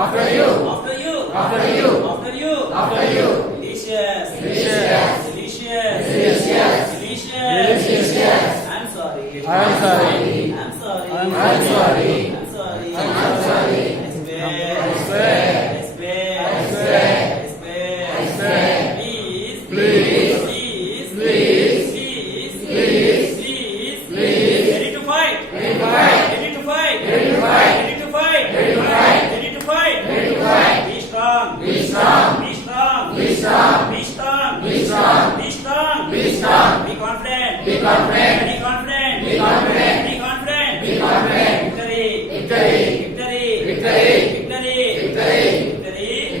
After you. After you. After you. After you. After you. Delicious. Delicious. Delicious. Delicious. Delicious. Delicious. I'm sorry. I'm sorry. I'm sorry. I'm sorry. I'm sorry. I'm sorry. I swear. I swear. I swear. I swear. I swear. I swear. Please. Please. Please. Please. Please. Please. Please. Please. Ready to fight. Ready to fight. Ready to fight. Ready to fight. Ready to fight. Ready to fight. Ready to fight. Ready to fight. Be strong. Be strong. Be strong. Be strong. Be strong. Be strong. Be strong. Be strong. Be confident. Be confident. Be confident. Be confident. Be confident. Be confident. Victory. Victory. Victory. Victory. Victory. Victory.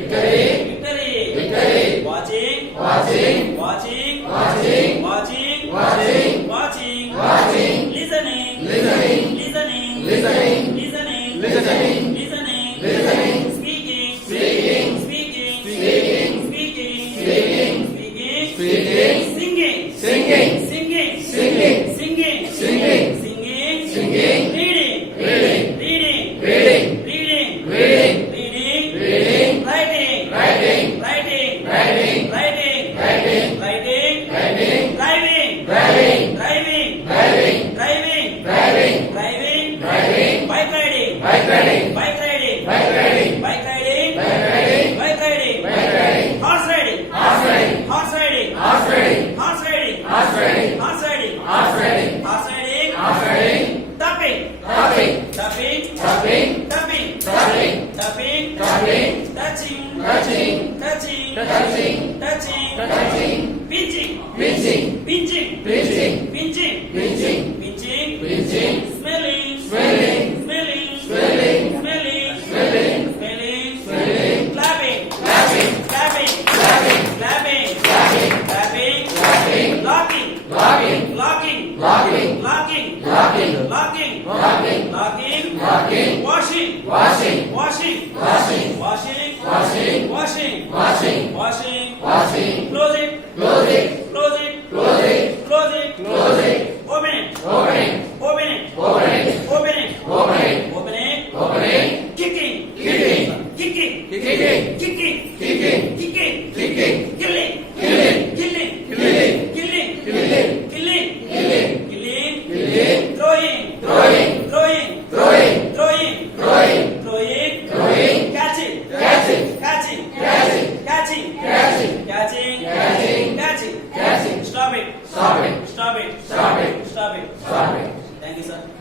Victory. Victory. Victory. Victory. Watching. Watching. Watching. Watching. Watching. Watching. Watching. Watching. Listening. Listening. Listening. Listening. Listening. Listening. Listening. Listening. Speaking. Speaking. Speaking. Speaking. Speaking. Speaking. Speaking. Speaking. Singing. Singing. Singing. Singing. Singing. Singing. Singing. Singing. Reading. Reading. Reading. Reading. Reading. Reading. Reading. Reading. Writing. Writing. Writing. Writing. Writing. Writing. Writing. Writing. Driving. Driving. Driving. Driving. Driving. Driving. Driving. Driving. Bike riding. Bike riding. Bike riding. Bike riding. Bike riding. Bike riding. Bike riding. Bike riding. Horse riding. Horse riding. Horse riding. Horse riding. Horse riding. Horse riding. Horse riding. Horse riding. Horse riding. Horse riding. Tapping. Tapping. Tapping. Tapping. Tapping. Tapping. Tapping. Tapping. Touching. Touching. Touching. Touching. Touching. Touching. Pinching. Pinching. Pinching. Pinching. Pinching. Pinching. Pinching. Pinching. Smelling. Smelling. Smelling. Smelling. Smelling. Smelling. Smelling. Smelling. Clapping. Clapping. Clapping. Clapping. Clapping. Clapping. Clapping. Clapping. Locking. Locking. Locking. Locking. Locking. Locking. Locking. Locking. Locking. Locking. Washing. Washing. Washing. Washing. Washing. Washing. Washing. Washing. Washing. Washing. Close it. Close it. Close it. Close it. Close it. Close it. Open it. Open it. Open it. Open it. Open it. Open it. Open it. Open it. Kicking. Kicking. Kicking. Kicking. Kicking. Kicking. Kicking. Kicking. Killing. Killing. Killing. Killing. Killing. Killing. Killing. Killing. Killing. Killing. Throwing. Throwing. Throwing. Throwing. Throwing. Throwing. Throwing. Throwing. Catching. Catching. Catching. Catching. Catching. Catching. Catching. Catching. Catching. Catching. Stop it. Stop it. Stop it. Stop it. Stop it. Stop it. Thank you, sir.